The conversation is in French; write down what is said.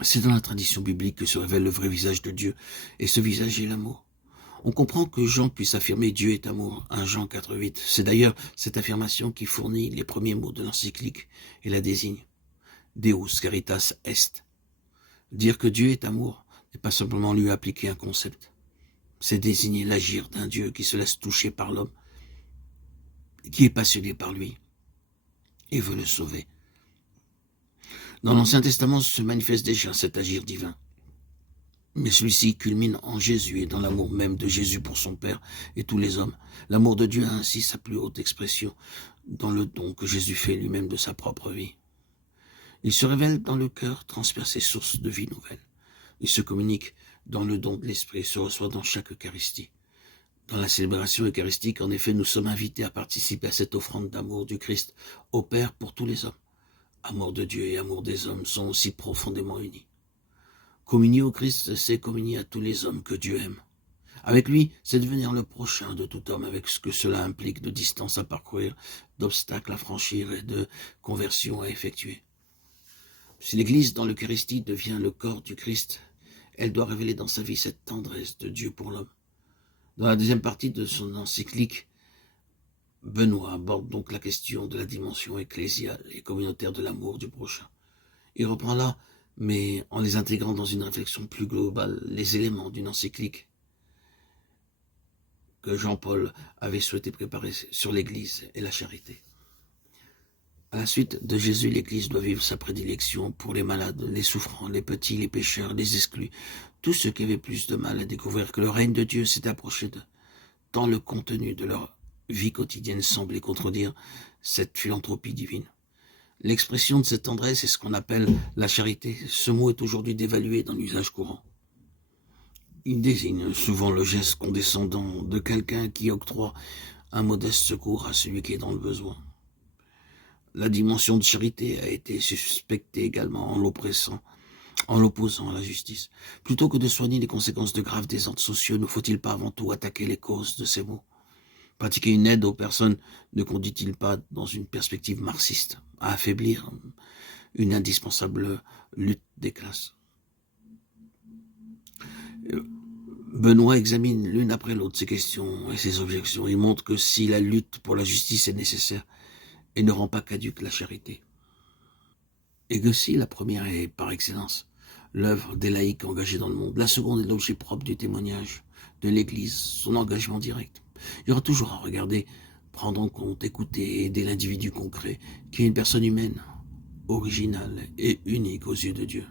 C'est dans la tradition biblique que se révèle le vrai visage de Dieu, et ce visage est l'amour. On comprend que Jean puisse affirmer Dieu est amour, 1 Jean 4,8. C'est d'ailleurs cette affirmation qui fournit les premiers mots de l'encyclique et la désigne. Deus caritas est. Dire que Dieu est amour n'est pas simplement lui appliquer un concept. C'est désigner l'agir d'un Dieu qui se laisse toucher par l'homme, qui est passionné par lui et veut le sauver. Dans l'Ancien Testament se manifeste déjà cet agir divin. Mais celui-ci culmine en Jésus et dans l'amour même de Jésus pour son Père et tous les hommes. L'amour de Dieu a ainsi sa plus haute expression dans le don que Jésus fait lui-même de sa propre vie. Il se révèle dans le cœur, transpercé source de vie nouvelle. Il se communique dans le don de l'Esprit et se reçoit dans chaque Eucharistie. Dans la célébration eucharistique, en effet, nous sommes invités à participer à cette offrande d'amour du Christ au Père pour tous les hommes. Amour de Dieu et amour des hommes sont aussi profondément unis. Communier au Christ, c'est communier à tous les hommes que Dieu aime. Avec lui, c'est devenir le prochain de tout homme, avec ce que cela implique de distance à parcourir, d'obstacles à franchir et de conversion à effectuer. Si l'Église dans l'Eucharistie devient le corps du Christ, elle doit révéler dans sa vie cette tendresse de Dieu pour l'homme. Dans la deuxième partie de son encyclique, Benoît aborde donc la question de la dimension ecclésiale et communautaire de l'amour du prochain. Il reprend là, mais en les intégrant dans une réflexion plus globale, les éléments d'une encyclique que Jean-Paul avait souhaité préparer sur l'Église et la charité. À la suite de Jésus, l'Église doit vivre sa prédilection pour les malades, les souffrants, les petits, les pécheurs, les exclus, tous ceux qui avaient plus de mal à découvrir que le règne de Dieu s'est approché d'eux, tant le contenu de leur vie quotidienne semblait contredire cette philanthropie divine. L'expression de cette tendresse est ce qu'on appelle la charité. Ce mot est aujourd'hui dévalué dans l'usage courant. Il désigne souvent le geste condescendant de quelqu'un qui octroie un modeste secours à celui qui est dans le besoin. La dimension de charité a été suspectée également en l'oppressant, en l'opposant à la justice. Plutôt que de soigner les conséquences de graves désordres sociaux, ne faut-il pas avant tout attaquer les causes de ces maux? Pratiquer une aide aux personnes ne conduit-il pas dans une perspective marxiste à affaiblir une indispensable lutte des classes? Benoît examine l'une après l'autre ces questions et ces objections. Il montre que si la lutte pour la justice est nécessaire, elle ne rend pas caduque la charité. Et que si la première est, par excellence, l'œuvre des laïcs engagés dans le monde, la seconde est l'objet propre du témoignage de l'Église, son engagement direct. Il y aura toujours à regarder, prendre en compte, écouter et aider l'individu concret, qui est une personne humaine, originale et unique aux yeux de Dieu.